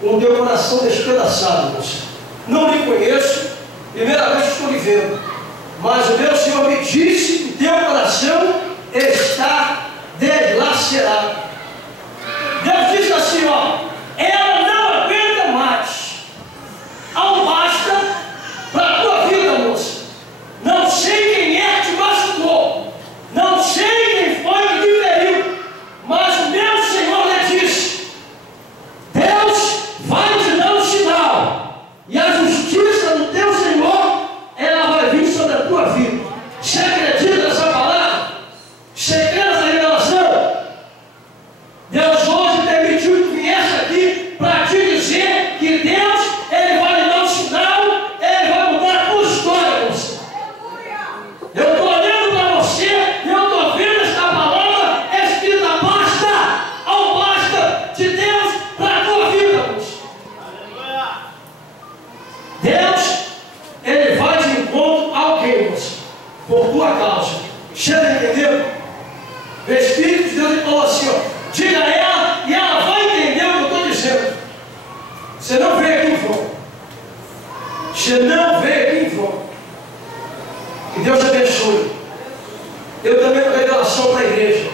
com o teu coração despedaçado, moça. Não lhe conheço, primeira vez que estou lhe vendo, mas o meu Senhor me disse que teu coração está deslacerado. Deus disse assim, ó, ela não aguenta mais. Há um basta para a tua vida, moça. Não sei quem é que te machucou, não sei quem foi que te feriu, mas o meu Senhor lhe disse, Deus vai te dar um sinal, e a justiça do teu Senhor, ela vai vir sobre a tua vida. Você acredita nessa palavra? Você crê nessa revelação? Deus hoje permitiu que viesse aqui para te dizer que Deus, Ele vai lhe dar um sinal, Ele vai mudar a tua história, moça. Eu estou olhando para você, eu estou vendo esta palavra escrita, basta, ao basta de Deus para a tua vida, moça. Deus, Ele vai de encontro a alguém, moça, por tua causa. Chega, entendeu? O Espírito de Deus ele falou assim, ó, diga a ela e ela vai entender o que eu estou dizendo. Você não veio aqui em vão. Você não veio aqui em vão. Que Deus te abençoe. Eu também dou revelação para a igreja.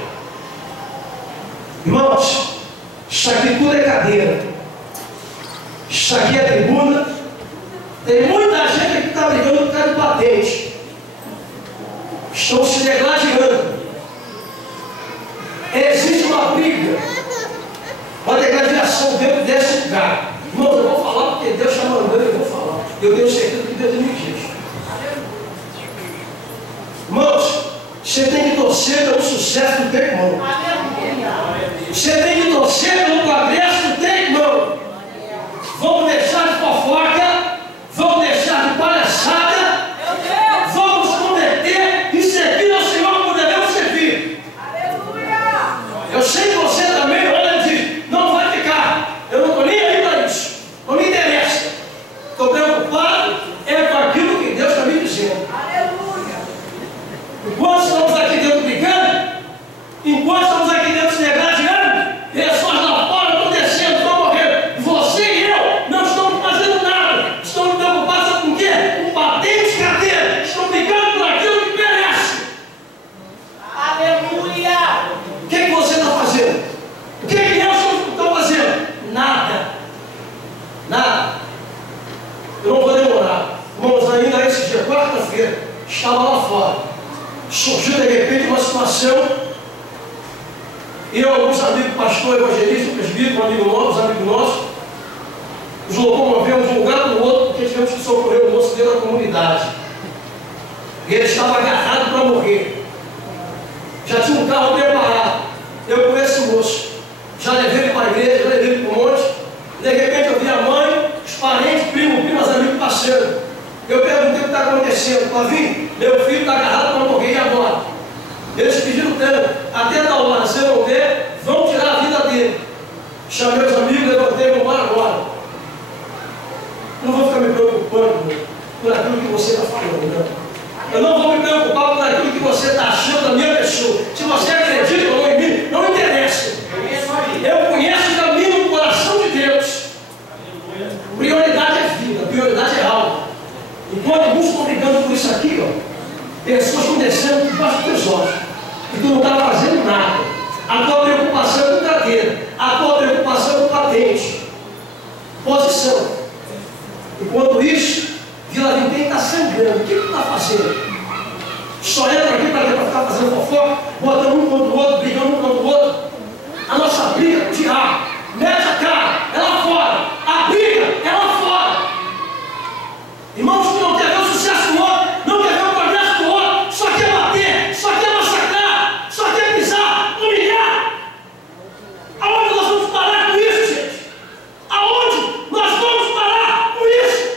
Irmãos, isso aqui tudo é cadeira. Isso aqui é tribuna. Tem muita gente que está brigando por causa de patente. Estão se degladiando. Existe uma briga, uma degradação dentro desse lugar. Irmãos, eu vou falar porque Deus está mandando, eu vou falar. Eu tenho certeza que Deus me diz. Irmãos, você tem que torcer pelo sucesso do teu irmão. Você tem que torcer pelo progresso do teu irmão. Vamos deixar de fofoca, vamos deixar de palhaçada, vamos comprometer e servir ao Senhor como devemos servir. Eu sei que você também olha e diz, não vai ficar, eu não estou nem aí para isso, não me interessa. Estou preocupado com aquilo que Deus está me dizendo. Enquanto estamos aqui dentro brigando, enquanto estamos aqui dentro se degladiando, pessoas lá fora estão descendo, estão morrendo. Você e eu não estamos fazendo nada, estamos preocupados com o quê? Com patente de carteira, estão brigando por aquilo que merece. Aleluia! O que você está fazendo? O que eu estou fazendo? Nada. Nada. Eu não vou demorar. Irmãos, ainda esse dia, quarta-feira, estava lá fora. Surgiu de repente uma situação. E alguns amigos, pastor, evangelista, presbítero, os amigos nossos, nos locomovemos de um lugar para o outro, porque tivemos que socorrer o moço dentro da comunidade. E ele estava agarrado para morrer. Já tinha um carro preparado. Eu conheço o moço. Já levei ele para a igreja, já levei ele para o monte. De repente eu vi a mãe, os parentes, primas, amigos passando. Eu perguntei o que está acontecendo. Flavinho, meu filho está agarrado para morrer, e agora? Eles pediram tanto, até tal hora, se eu não der, vão tirar a vida dele. Chamei os amigos, levantei e vamos embora agora. Não vou ficar me preocupando por aquilo que você está falando, não. Eu não vou me preocupar por aquilo que você está achando da minha pessoa. Se você acredita ou não em mim, não me interessa. Eu conheço o caminho do coração de Deus. Prioridade é vida, prioridade é alma. Enquanto alguns estão brigando por isso aqui, ó, pessoas estão descendo debaixo dos teus olhos. E tu não está fazendo nada. A tua preocupação é com cadeira. A tua preocupação é com patente. Posição. Enquanto isso, Vila Vintém está sangrando. O que tu está fazendo? Só entra aqui para ficar fazendo fofoca, botando um contra o outro, brigando um contra o outro. A nossa briga é o diabo. Mete a cara, é lá fora. A briga é lá fora. Irmãos, tu não quer ver o sucesso do outro, não quer ver o progresso do outro, só quer bater, só quer massacrar, só quer pisar, humilhar. Aonde nós vamos parar com isso, gente? Aonde nós vamos parar com isso?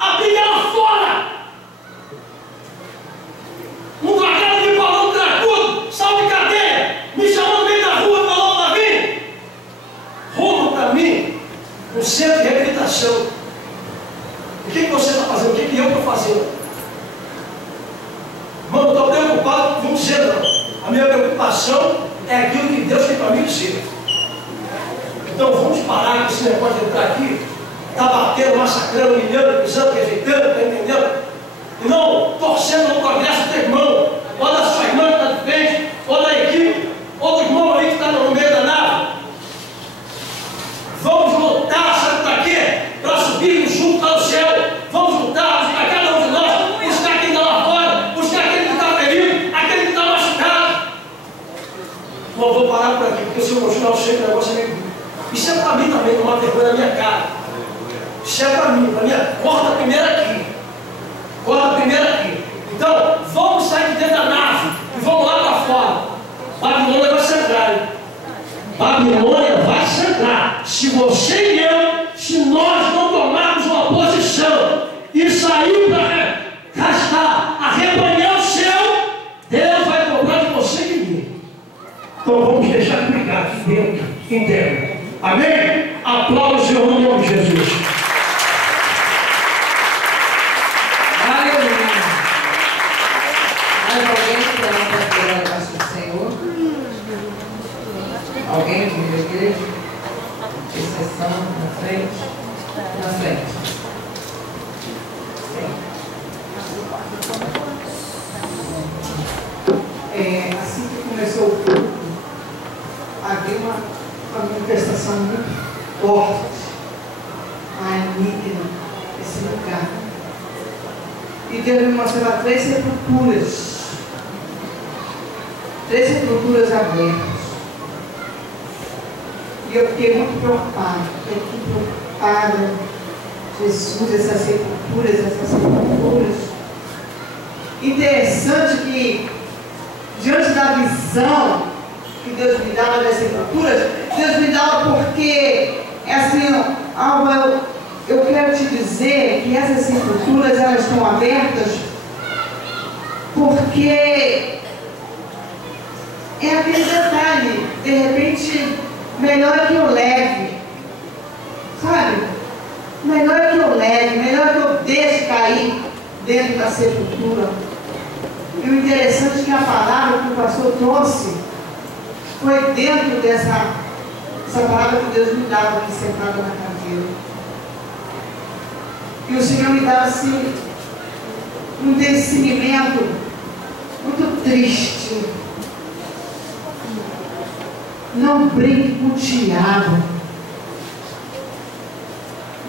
A briga é lá fora. Um dragado me falou um cracudo, salve cadeia, me chamou no meio da rua, falou para mim. Rouba para mim um centro de reabilitação. O que você está fazendo? O que eu estou fazendo? Mano, eu estou preocupado, não dizer não. A minha preocupação é aquilo que Deus tem para mim dizer. Então vamos parar com esse negócio de entrar aqui, está batendo, massacrando, humilhando, pisando, rejeitando, está entendendo? E não torcendo no progresso do teu irmão, ou da sua irmã que está de frente, ou da equipe, ou do irmão ali que está no meio da nave. Vamos lutar, sabe para quê? Para subirmos junto ao céu. Vamos lutar, buscar cada um de nós, buscar quem está lá fora, buscar aquele que está ferido, aquele que está machucado. Bom, vou parar por aqui, porque se eu continuar o cheio, o negócio é meio duro. Isso é para mim também, uma vergonha na minha cara. Isso é para mim, corta primeiro aqui. Corta primeiro aqui. Então, vamos sair de dentro da nave e vamos lá para fora. Babilônia vai sangrar, hein? Babilônia vai sangrar. Se você e eu, se nós não tomarmos uma posição e sair para gastar, arrebanhar o céu, Deus vai cobrar de você e de mim. Então vamos deixar de brigar aqui dentro, interno. Amém? Aplauda o Senhor no nome de Jesus. Aleluia. Mais alguém que quer pegar o braço do Senhor? Alguém aqui da igreja? Exceção na frente? Na frente. Assim que começou o culto, havia uma manifestação muito forte, maligna, nesse lugar. E Deus me mostrava 3 sepulturas abertas. E eu fiquei muito preocupada. Jesus, essas sepulturas. Interessante que, diante da visão que Deus me dava das sepulturas, Deus me dava porque, assim, Alba, eu quero te dizer que essas sepulturas, elas estão abertas porque é aquele detalhe, de repente, melhor é que eu leve, sabe? Melhor é que eu leve, melhor é que eu deixe cair dentro da sepultura. E o interessante é que a palavra que o pastor trouxe foi dentro dessa palavra que Deus me dava aqui sentada na cadeira. E o Senhor me dava assim um discernimento muito triste. Não brinque com o diabo.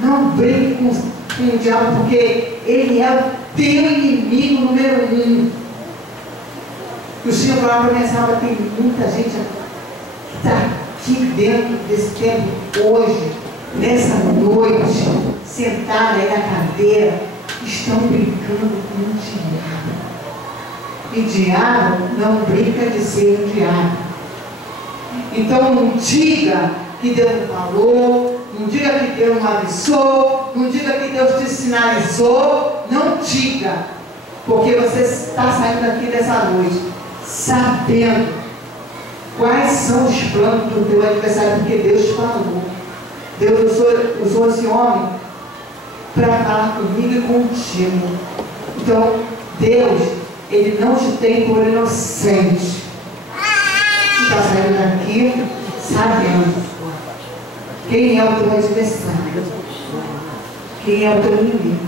Não brinque com o diabo, porque ele é o teu inimigo número 1. E o Senhor falava para mim assim: tem muita gente que está aqui dentro desse tempo hoje, nessa noite, sentada aí na cadeira, estão brincando com o diabo. E diabo não brinca de ser um diabo. Então não diga que Deus não falou, não diga que Deus não avisou, não diga que Deus te sinalizou, não diga, porque você está saindo daqui dessa noite sabendo quais são os planos do teu adversário, porque Deus te falou. Deus usou esse homem para falar comigo e contigo. Então Deus, Ele não te tem por inocente. Está saindo daqui sabendo quem é o teu adversário, quem é o teu inimigo.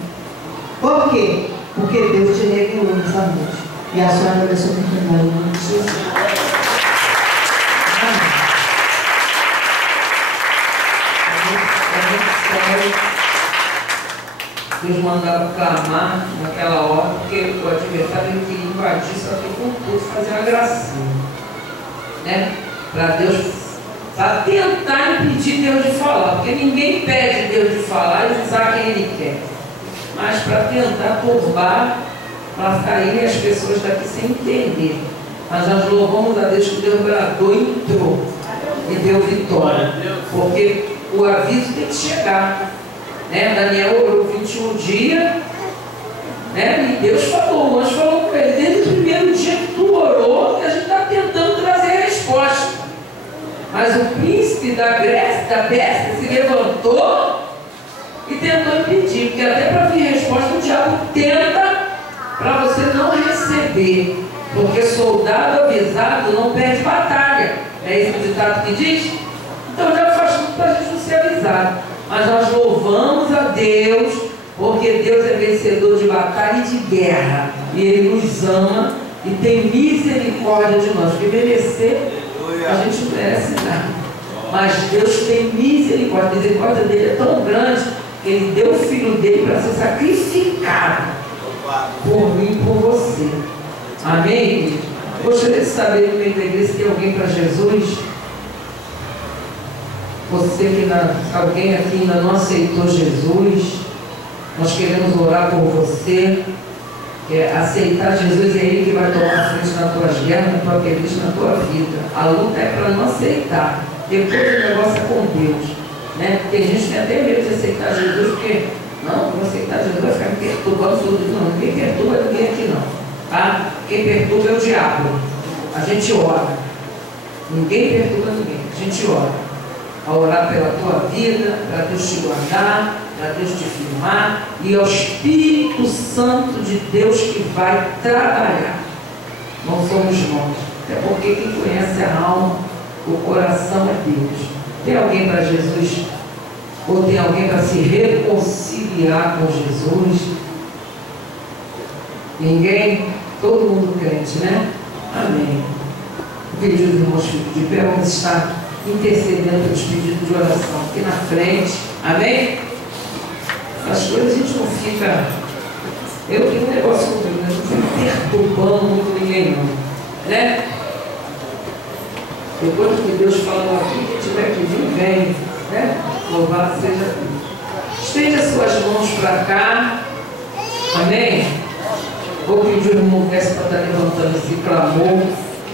Por quê? Porque Deus te revelou nessa noite. E a senhora abençoe o nome de Jesus. Deus mandava clamar naquela hora, porque o adversário ele queria invadir, só que com tudo fazer uma gracinha, né? Para Deus, para tentar impedir Deus de falar, porque ninguém pede Deus de falar e usar quem Ele quer, mas para tentar turbar, para sair as pessoas daqui sem entender. Mas nós louvamos a Deus que Deus bradou e entrou e deu vitória, porque o aviso tem que chegar, né? Daniel orou 21 dias, né? E Deus falou, nós falamos com ele desde o primeiro dia que tu orou, que a gente está tentando trazer a resposta. Mas o príncipe da Grécia, da Pérsia, se levantou e tentou impedir, porque até para vir resposta o diabo tenta para você não receber, porque soldado avisado não perde batalha. É esse o ditado que diz? Então já faz para a gente não ser avisado. Mas nós louvamos a Deus, porque Deus é vencedor de batalha e de guerra. E Ele nos ama e tem misericórdia de nós. Porque merecer, a gente não merece nada. Mas Deus tem misericórdia. A misericórdia dele é tão grande que Ele deu o Filho dele para ser sacrificado por mim e por você. Amém? Gostaria de saber no meio da igreja se tem alguém para Jesus. Alguém aqui ainda não aceitou Jesus. Nós queremos orar por você. Aceitar Jesus é Ele que vai tomar frente nas tuas guerras, na tua peleja, na tua vida. A luta é para não aceitar. Depois o negócio é com Deus, né? Tem gente que tem até medo de aceitar Jesus, porque não, vou aceitar Jesus, vai ficar me perturbando tudo. Não, ninguém perturba ninguém aqui não, tá? Quem perturba é o diabo. A gente ora. Ninguém perturba ninguém, a gente ora. A orar pela tua vida, para Deus te guardar, para Deus te firmar, e é o Espírito Santo de Deus que vai trabalhar. Não somos nós, até porque quem conhece a alma, o coração é Deus. Tem alguém para Jesus? Ou tem alguém para se reconciliar com Jesus? Ninguém? Todo mundo crente, né? Amém. Pedir os irmãos de pé, vamos estar intercedendo pelos pedidos de oração aqui na frente. Amém? As coisas a gente não fica. Eu tenho um negócio comigo, né? Não fico perturbando muito ninguém, não. Né? Depois que Deus falou aqui, quem tiver que vir, vem. Né? Louvado seja Deus. Estende as suas mãos para cá. Amém? Vou pedir o irmão Vesse para estar levantando esse clamor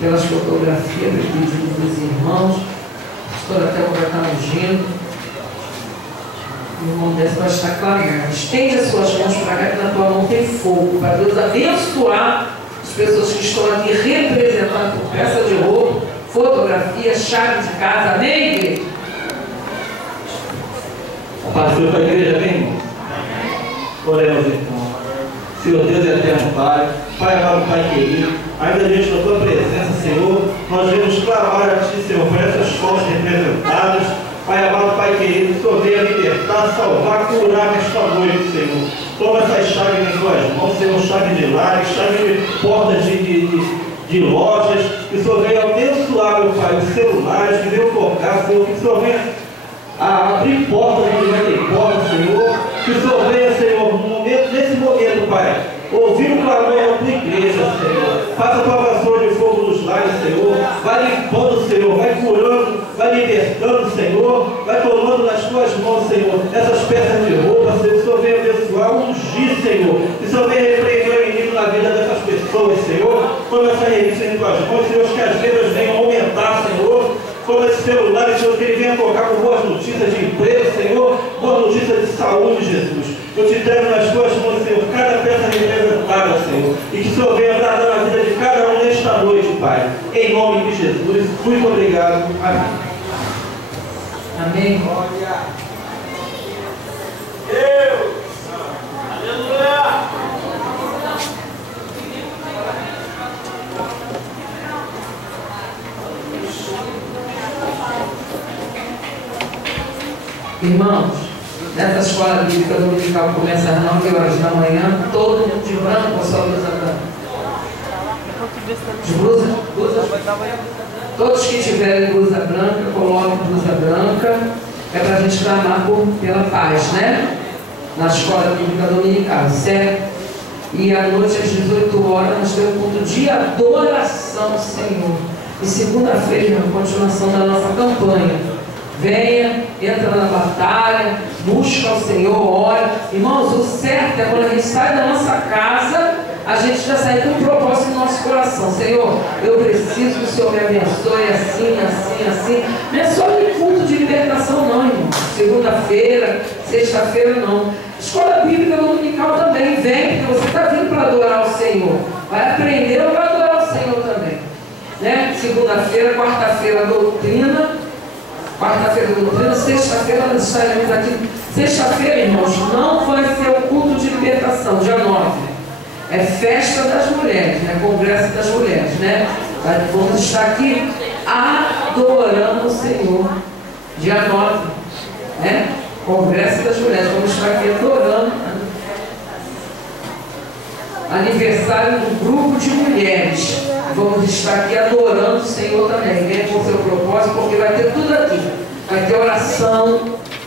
pelas fotografias, pelo pedido dos irmãos. A pastora Thelma vai estar ungindo. O irmão Vesse vai estar clamando. Estende as suas mãos para cá, que na tua mão tem fogo, para Deus abençoar as pessoas que estão aqui representando por peça de roupa, fotografia, chave de casa. Amém, igreja? Pastor para a igreja, vem. Oremos então. Senhor Deus eterno Pai, Pai amado, Pai querido, ainda diante da Tua presença, Senhor, nós vamos clamar a Ti, Senhor, por essas forças representadas. Pai amado, Pai querido, o Senhor venha libertar, salvar, curar nesta noite, Senhor. Toma essas chaves em Tuas mãos, Senhor, chave de lares, chave de portas de lojas, que o Senhor venha abençoar, meu Pai, os celulares, que venham tocar, Senhor, que o Senhor venha abrir portas onde não tem portas, Senhor, que o Senhor venha, Senhor, nesse momento, Pai, ouvir o clamor da Tua igreja, Senhor. Faça a Tua vassoura de fogo nos lares, Senhor. Vai limpando, Senhor. Vai curando, vai libertando, Senhor. Vai tomando nas Tuas mãos, Senhor, essas peças de roupa, Senhor. Que o Senhor venha abençoar, ungir, Senhor. Que o Senhor venha repreender o inimigo na vida dessas pessoas, Senhor. Toma essa revista em Tuas mãos, Senhor, que as vendas venham aumentar, Senhor. Toma esse celular, Senhor, que ele venha tocar com boas notícias de emprego, Senhor. Boas notícias de saúde, Jesus. Eu te entrego nas Tuas mãos, Senhor, cada peça representada, Senhor. E que o Senhor venha agradar na vida de cada um nesta noite, Pai. Em nome de Jesus. Muito obrigado. Amém. Amém. Glória. Deus. Aleluia. Irmãos, nessa escola bíblica dominical começa às 9 horas da manhã, todo mundo de branco ou só blusa branca? De blusa? Todos que tiverem blusa branca, coloquem blusa branca. É para a gente clamar pela paz, né? Na escola bíblica dominical, certo? E à noite às 18 horas nós temos um culto de adoração, Senhor. E segunda-feira, a continuação da nossa campanha. Venha, entra na batalha, busca o Senhor, ora. Irmãos, o certo é quando a gente sai da nossa casa, a gente já sai com um propósito no nosso coração. Senhor, eu preciso que o Senhor me abençoe assim, assim, assim. Não é só no culto de libertação não, irmão. Segunda-feira, sexta-feira não. Escola bíblica dominical também vem, porque você está vindo para adorar o Senhor. Vai aprender ou vai adorar o Senhor também. Né? Segunda-feira, quarta-feira, doutrina. Quarta-feira, doutrina. Sexta-feira, nós estaremos aqui. Sexta-feira, irmãos, não vai ser o culto de libertação, dia 9. É festa das mulheres, né? Congresso das mulheres, né? Vamos estar aqui adorando o Senhor. Dia 9. né? Congresso das Mulheres, vamos estar aqui adorando. Aniversário do grupo de mulheres. Vamos estar aqui adorando o Senhor também. Venha com o seu propósito, porque vai ter tudo aqui. Vai ter oração,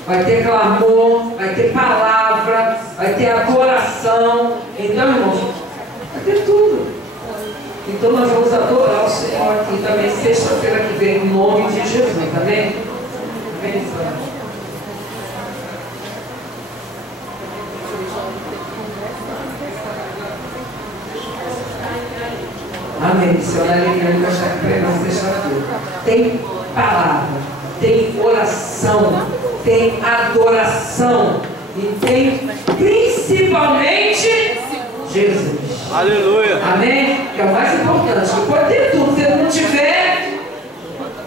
vai ter clamor, vai ter palavra, vai ter adoração. Então, irmãos, vai ter tudo. Então nós vamos adorar o Senhor aqui também, sexta-feira que vem, em nome de Jesus, amém? Amém. Amém. Missionária Eliane vai estar aqui pregando sexta-feira. Tem palavra, tem oração, tem adoração e tem principalmente Jesus. Aleluia. Amém? Que é o mais importante. Pode ter tudo. Se não tiver,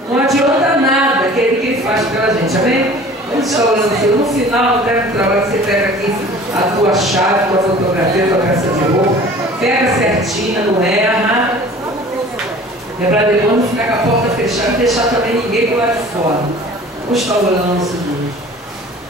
não adianta nada. Que é Ele quem faz pela gente. Amém? Vamos estar orando assim. No final, no tempo do trabalho, você pega aqui a tua chave, a tua fotografia, a tua peça de roupa. Pega certinha, não erra. É para depois não ficar com a porta fechada e deixar também ninguém por lá de fora. Vamos estar orando o seguinte.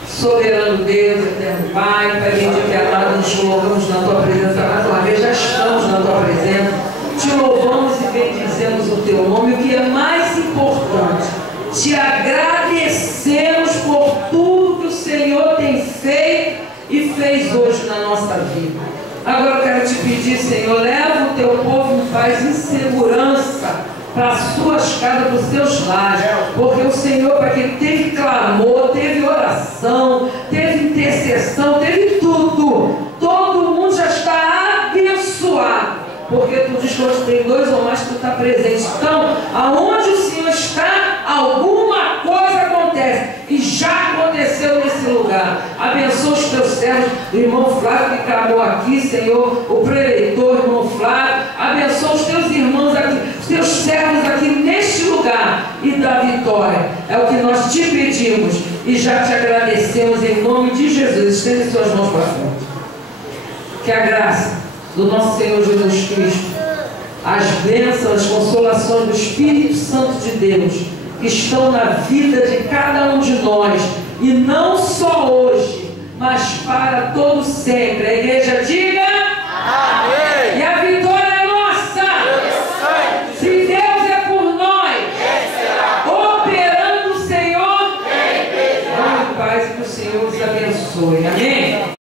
Soberano Deus, eterno Pai, Pai bendito e amado, nos louvamos na Tua presença mais uma vez, já estamos na Tua presença, te louvamos e bendizemos o Teu nome, o que é mais importante, te agradecemos por tudo que o Senhor tem feito e fez hoje na nossa vida. Agora eu quero te pedir, Senhor, leva o Teu povo em paz e segurança para as suas casas, para os seus lares, porque o Senhor, para quem teve clamor, teve oração, teve intercessão, teve tudo, todo mundo já está abençoado, porque tu diz que onde tem dois ou mais, tu está presente. Então, aonde o Senhor está, alguma coisa acontece, e já aconteceu nesse lugar. Abençoa os teus servos, o irmão Flávio que clamou aqui, Senhor, o preleitor, o irmão Flávio, abençoa os teus irmãos aqui, os teus servos aqui neste lugar, e dá vitória. É o que nós te pedimos e já te agradecemos em nome de Jesus. Estende suas mãos para frente. Que a graça do nosso Senhor Jesus Cristo, as bênçãos, as consolações do Espírito Santo de Deus que estão na vida de cada um de nós, e não só hoje, mas para todo sempre. A igreja diga